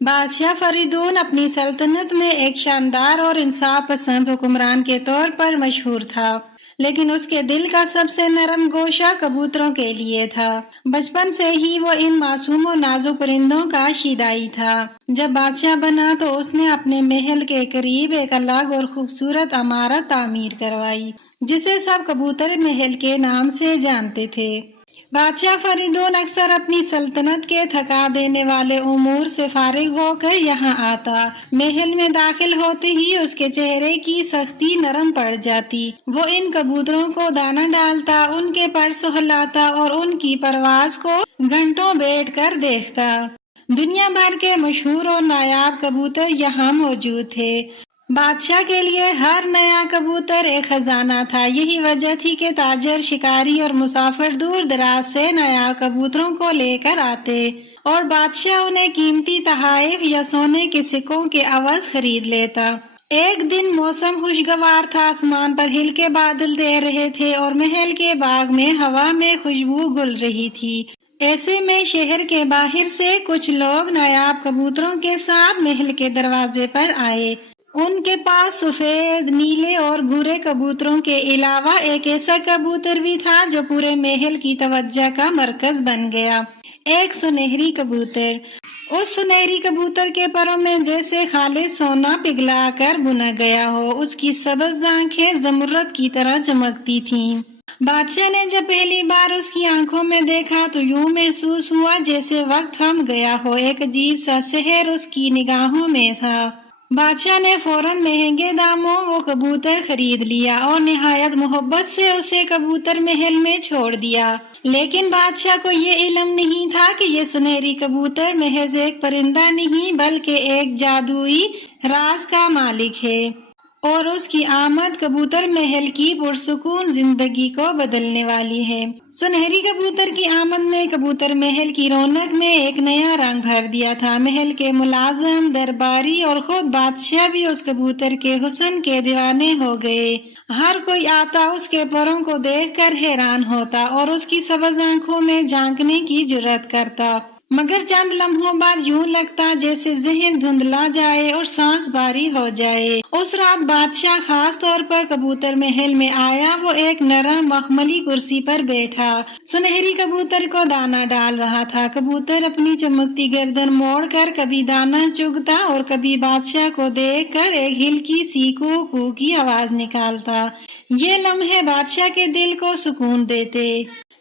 بادشاہ فریدون اپنی سلطنت میں ایک شاندار اور انصاف پسند حکمران کے طور پر مشہور تھا، لیکن اس کے دل کا سب سے نرم گوشہ کبوتروں کے لیے تھا۔ بچپن سے ہی وہ ان معصوم و نازک پرندوں کا شیدائی تھا۔ جب بادشاہ بنا تو اس نے اپنے محل کے قریب ایک الگ اور خوبصورت عمارت تعمیر کروائی، جسے سب کبوتر محل کے نام سے جانتے تھے۔ بادشاہ فریدون اکثر اپنی سلطنت کے تھکا دینے والے امور سے فارغ ہو کر یہاں آتا۔ محل میں داخل ہوتے ہی اس کے چہرے کی سختی نرم پڑ جاتی۔ وہ ان کبوتروں کو دانہ ڈالتا، ان کے پر سہلاتا اور ان کی پرواز کو گھنٹوں بیٹھ کر دیکھتا۔ دنیا بھر کے مشہور اور نایاب کبوتر یہاں موجود تھے۔ بادشاہ کے لیے ہر نیا کبوتر ایک خزانہ تھا۔ یہی وجہ تھی کہ تاجر، شکاری اور مسافر دور دراز سے نیا کبوتروں کو لے کر آتے اور بادشاہ انہیں قیمتی تحائف یا سونے کے سکوں کے عوض خرید لیتا۔ ایک دن موسم خوشگوار تھا، آسمان پر ہلکے بادل تیر رہے تھے اور محل کے باغ میں ہوا میں خوشبو گھل رہی تھی۔ ایسے میں شہر کے باہر سے کچھ لوگ نایاب کبوتروں کے ساتھ محل کے دروازے پر آئے۔ ان کے پاس سفید، نیلے اور بھورے کبوتروں کے علاوہ ایک ایسا کبوتر بھی تھا جو پورے محل کی توجہ کا مرکز بن گیا۔ ایک سنہری کبوتر۔ اس سنہری کبوتر کے پروں میں جیسے خالص سونا پگھلا کر بنا گیا ہو۔ اس کی سبز آنکھیں زمرد کی طرح چمکتی تھیں۔ بادشاہ نے جب پہلی بار اس کی آنکھوں میں دیکھا تو یوں محسوس ہوا جیسے وقت تھم گیا ہو۔ ایک عجیب سا سحر اس کی نگاہوں میں تھا۔ بادشاہ نے فوراً مہنگے داموں وہ کبوتر خرید لیا اور نہایت محبت سے اسے کبوتر محل میں چھوڑ دیا۔ لیکن بادشاہ کو یہ علم نہیں تھا کہ یہ سنہری کبوتر محض ایک پرندہ نہیں بلکہ ایک جادوئی راز کا مالک ہے، اور اس کی آمد کبوتر محل کی پرسکون زندگی کو بدلنے والی ہے۔ سنہری کبوتر کی آمد نے کبوتر محل کی رونق میں ایک نیا رنگ بھر دیا تھا۔ محل کے ملازم، درباری اور خود بادشاہ بھی اس کبوتر کے حسن کے دیوانے ہو گئے۔ ہر کوئی آتا، اس کے پروں کو دیکھ کر حیران ہوتا اور اس کی سبز آنکھوں میں جھانکنے کی جرأت کرتا، مگر چند لمحوں بعد یوں لگتا جیسے ذہن دھندلا جائے اور سانس بھاری ہو جائے۔ اس رات بادشاہ خاص طور پر کبوتر محل میں آیا۔ وہ ایک نرم مخملی کرسی پر بیٹھا، سنہری کبوتر کو دانہ ڈال رہا تھا۔ کبوتر اپنی چمکتی گردن موڑ کر کبھی دانہ چگتا اور کبھی بادشاہ کو دیکھ کر ایک ہلکی سی کو کو کی آواز نکالتا۔ یہ لمحے بادشاہ کے دل کو سکون دیتے۔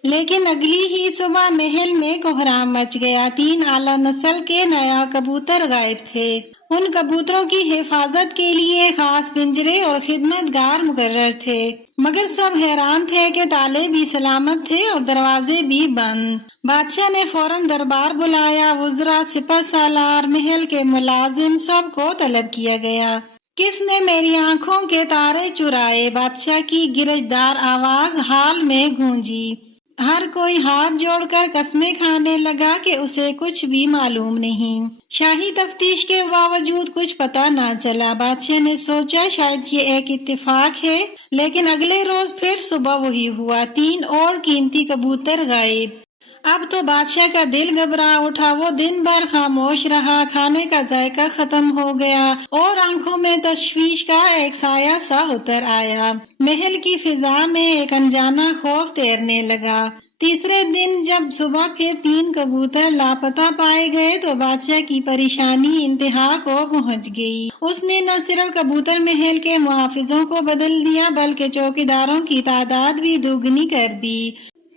لیکن اگلی ہی صبح محل میں کوہرام مچ گیا۔ 3 اعلیٰ نسل کے نیا کبوتر غائب تھے۔ ان کبوتروں کی حفاظت کے لیے خاص پنجرے اور خدمتگار مقرر تھے، مگر سب حیران تھے کہ تالے بھی سلامت تھے اور دروازے بھی بند۔ بادشاہ نے فوراً دربار بلایا۔ وزراء، سپہ سالار، محل کے ملازم، سب کو طلب کیا گیا۔ کس نے میری آنکھوں کے تارے چرائے؟ بادشاہ کی گرجدار آواز حال میں گونجی۔ ہر کوئی ہاتھ جوڑ کر قسمیں کھانے لگا کہ اسے کچھ بھی معلوم نہیں۔ شاہی تفتیش کے باوجود کچھ پتہ نہ چلا۔ بادشاہ نے سوچا شاید یہ ایک اتفاق ہے، لیکن اگلے روز پھر صبح وہی ہوا، 3 اور قیمتی کبوتر غائب۔ اب تو بادشاہ کا دل گھبرا اٹھا۔ وہ دن بھر خاموش رہا، کھانے کا ذائقہ ختم ہو گیا اور آنکھوں میں تشویش کا ایک سایہ سا اتر آیا۔ محل کی فضا میں ایک انجانا خوف تیرنے لگا۔ تیسرے دن جب صبح پھر 3 کبوتر لاپتہ پائے گئے تو بادشاہ کی پریشانی انتہا کو پہنچ گئی۔ اس نے نہ صرف کبوتر محل کے محافظوں کو بدل دیا بلکہ چوکیداروں کی تعداد بھی دوگنی کر دی۔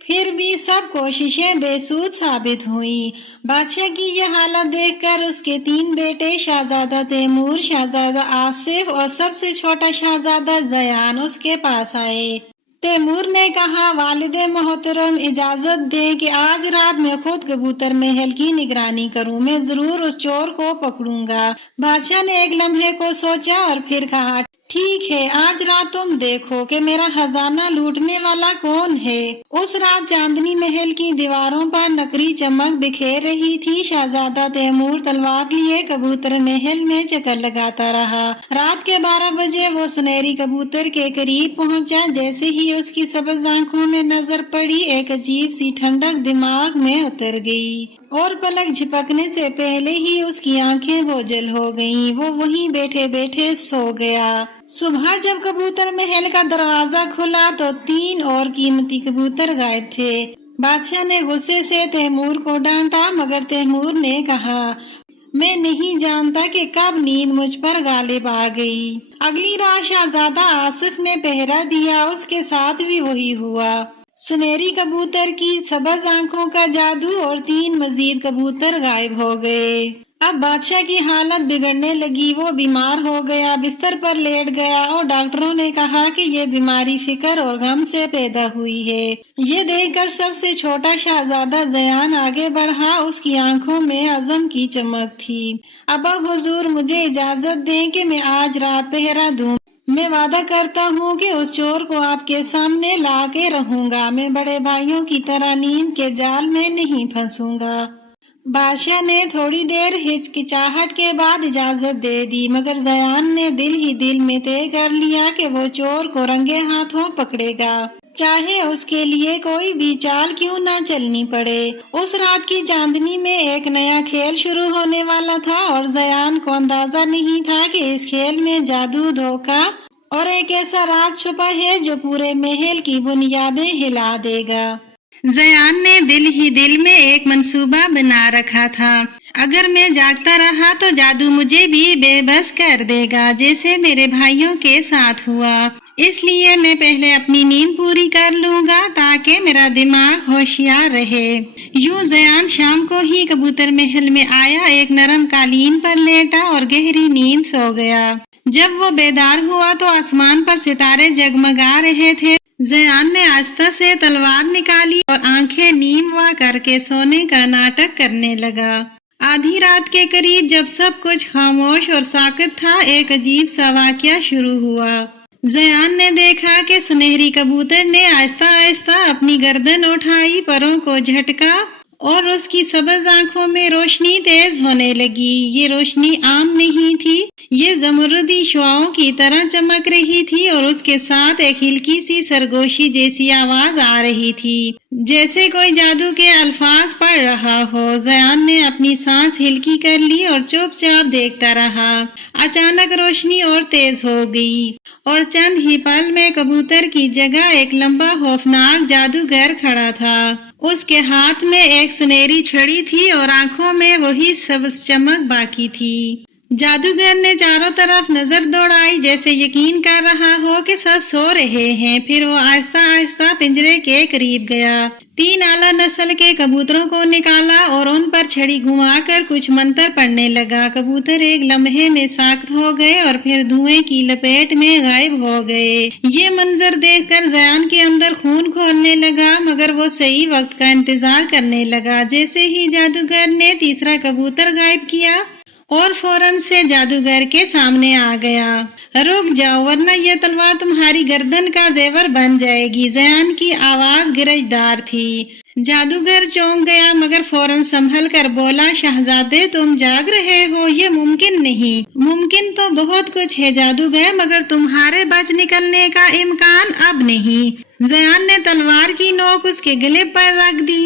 پھر بھی سب کوششیں بے سود ثابت ہوئیں۔ بادشاہ کی یہ حالت دیکھ کر اس کے 3 بیٹے شہزادہ تیمور، شہزادہ آصف اور سب سے چھوٹا شہزادہ زیان اس کے پاس آئے۔ تیمور نے کہا، والد محترم، اجازت دیں کہ آج رات میں خود کبوتر محل کی نگرانی کروں۔ میں ضرور اس چور کو پکڑوں گا۔ بادشاہ نے ایک لمحے کو سوچا اور پھر کہا، ٹھیک ہے، آج رات تم دیکھو کہ میرا خزانہ لوٹنے والا کون ہے۔ اس رات چاندنی محل کی دیواروں پر نقری چمک بکھیر رہی تھی۔ شہزادہ تیمور تلوار لیے کبوتر محل میں چکر لگاتا رہا۔ رات کے 12 بجے وہ سنہری کبوتر کے قریب پہنچا۔ جیسے ہی اس کی سبز آنکھوں میں نظر پڑی، ایک عجیب سی ٹھنڈک دماغ میں اتر گئی۔ اور پلک جھپکنے سے پہلے ہی اس کی آنکھیں بوجھل ہو گئیں، وہ وہیں بیٹھے بیٹھے سو گیا۔ صبح جب کبوتر محل کا دروازہ کھلا تو 3 اور قیمتی کبوتر غائب تھے۔ بادشاہ نے غصے سے تیمور کو ڈانٹا، مگر تیمور نے کہا، میں نہیں جانتا کہ کب نیند مجھ پر غالب آ گئی۔ اگلی رات شہزادہ آصف نے پہرا دیا، اس کے ساتھ بھی وہی ہوا۔ سنہری کبوتر کی سبز آنکھوں کا جادو اور 3 مزید کبوتر غائب ہو گئے۔ اب بادشاہ کی حالت بگڑنے لگی، وہ بیمار ہو گیا، بستر پر لیٹ گیا اور ڈاکٹروں نے کہا کہ یہ بیماری فکر اور غم سے پیدا ہوئی ہے۔ یہ دیکھ کر سب سے چھوٹا شہزادہ زیان آگے بڑھا، اس کی آنکھوں میں عزم کی چمک تھی۔ ابا حضور، مجھے اجازت دیں کہ میں آج رات پہرا دوں۔ میں وعدہ کرتا ہوں کہ اس چور کو آپ کے سامنے لا کے رہوں گا، میں بڑے بھائیوں کی طرح نیند کے جال میں نہیں پھنسوں گا۔ بادشاہ نے تھوڑی دیر ہچکچاہٹ کے بعد اجازت دے دی، مگر زیان نے دل ہی دل میں طے کر لیا کہ وہ چور کو رنگے ہاتھوں پکڑے گا، چاہے اس کے لیے کوئی بھی چال کیوں نہ چلنی پڑے۔ اس رات کی چاندنی میں ایک نیا کھیل شروع ہونے والا تھا اور زیان کو اندازہ نہیں تھا کہ اس کھیل میں جادو، دھوکہ اور ایک ایسا راز چھپا ہے جو پورے محل کی بنیادیں ہلا دے گا۔ زیان نے دل ہی دل میں ایک منصوبہ بنا رکھا تھا، اگر میں جاگتا رہا تو جادو مجھے بھی بے بس کر دے گا، جیسے میرے بھائیوں کے ساتھ ہوا۔ اس لیے میں پہلے اپنی نیند پوری کر لوں گا تاکہ میرا دماغ ہوشیار رہے۔ یوں زیان شام کو ہی کبوتر محل میں آیا، ایک نرم قالین پر لیٹا اور گہری نیند سو گیا۔ جب وہ بیدار ہوا تو آسمان پر ستارے جگمگا رہے تھے۔ زیان نے آہستہ سے تلوار نکالی اور آنکھیں نیم وا کر کے سونے کا ناٹک کرنے لگا۔ آدھی رات کے قریب جب سب کچھ خاموش اور ساکت تھا، ایک عجیب سا واقعہ شروع ہوا۔ زیان نے دیکھا کہ سنہری کبوتر نے آہستہ آہستہ اپنی گردن اٹھائی، پروں کو جھٹکا اور اس کی سبز آنکھوں میں روشنی تیز ہونے لگی۔ یہ روشنی عام نہیں تھی، یہ زمردی شعاعوں کی طرح چمک رہی تھی اور اس کے ساتھ ایک ہلکی سی سرگوشی جیسی آواز آ رہی تھی، جیسے کوئی جادو کے الفاظ پڑھ رہا ہو۔ زیان نے اپنی سانس ہلکی کر لی اور چپ چاپ دیکھتا رہا۔ اچانک روشنی اور تیز ہو گئی اور چند ہی پل میں کبوتر کی جگہ ایک لمبا خوفناک جادوگر کھڑا تھا۔ اس کے ہاتھ میں ایک سنہری چھڑی تھی اور آنکھوں میں وہی سبز چمک باقی تھی۔ جادوگر نے چاروں طرف نظر دوڑائی، جیسے یقین کر رہا ہو کہ سب سو رہے ہیں، پھر وہ آہستہ آہستہ پنجرے کے قریب گیا، 3 اعلیٰ نسل کے کبوتروں کو نکالا اور ان پر چھڑی گھما کر کچھ منتر پڑھنے لگا۔ کبوتر ایک لمحے میں ساکت ہو گئے اور پھر دھوئیں کی لپیٹ میں غائب ہو گئے۔ یہ منظر دیکھ کر زیان کے اندر خون کھولنے لگا، مگر وہ صحیح وقت کا انتظار کرنے لگا۔ جیسے ہی جادوگر نے تیسرا کبوتر غائب کیا اور فوراً سے جادوگر کے سامنے آ گیا۔ رک جاؤ ورنہ یہ تلوار تمہاری گردن کا زیور بن جائے گی۔ زیان کی آواز گرجدار تھی۔ جادوگر چونک گیا مگر فوراً سنبھل کر بولا، شہزادے تم جاگ رہے ہو، یہ ممکن نہیں۔ ممکن تو بہت کچھ ہے جادوگر، مگر تمہارے بچ نکلنے کا امکان اب نہیں۔ زیان نے تلوار کی نوک اس کے گلے پر رکھ دی۔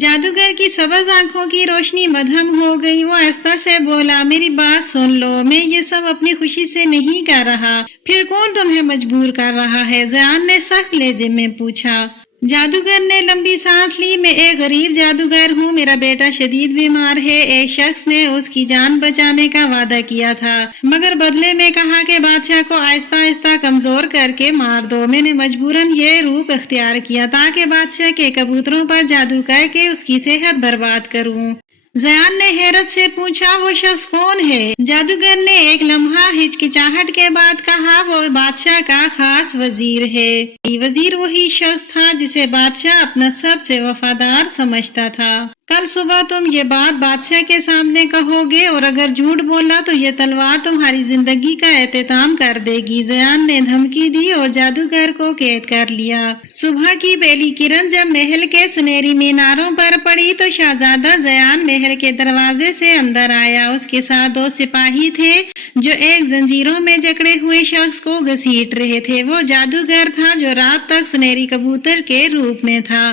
جادوگر کی سبز آنکھوں کی روشنی مدھم ہو گئی، وہ آہستہ سے بولا، میری بات سن لو، میں یہ سب اپنی خوشی سے نہیں کر رہا۔ پھر کون تمہیں مجبور کر رہا ہے؟ زیان نے سخت لہجے میں پوچھا۔ جادوگر نے لمبی سانس لی، میں ایک غریب جادوگر ہوں، میرا بیٹا شدید بیمار ہے، ایک شخص نے اس کی جان بچانے کا وعدہ کیا تھا، مگر بدلے میں کہا کہ بادشاہ کو آہستہ آہستہ کمزور کر کے مار دو۔ میں نے مجبوراً یہ روپ اختیار کیا تاکہ بادشاہ کے کبوتروں پر جادو کر کے اس کی صحت برباد کروں۔ زیان نے حیرت سے پوچھا، وہ شخص کون ہے؟ جادوگر نے ایک لمحہ ہچکچاہٹ کے بعد کہا، وہ بادشاہ کا خاص وزیر ہے۔ وزیر وہی شخص تھا جسے بادشاہ اپنا سب سے وفادار سمجھتا تھا۔ کل صبح تم یہ بات بادشاہ کے سامنے کہو گے اور اگر جھوٹ بولا تو یہ تلوار تمہاری زندگی کا اختتام کر دے گی۔ زیان نے دھمکی دی اور جادوگر کو قید کر لیا۔ صبح کی پہلی کرن جب محل کے سنہری میناروں پر پڑی تو شہزادہ زیان محل کے دروازے سے اندر آیا۔ اس کے ساتھ 2 سپاہی تھے جو ایک زنجیروں میں جکڑے ہوئے شخص کو گھسیٹ رہے تھے۔ وہ جادوگر تھا جو رات تک سنہری کبوتر کے روپ میں تھا۔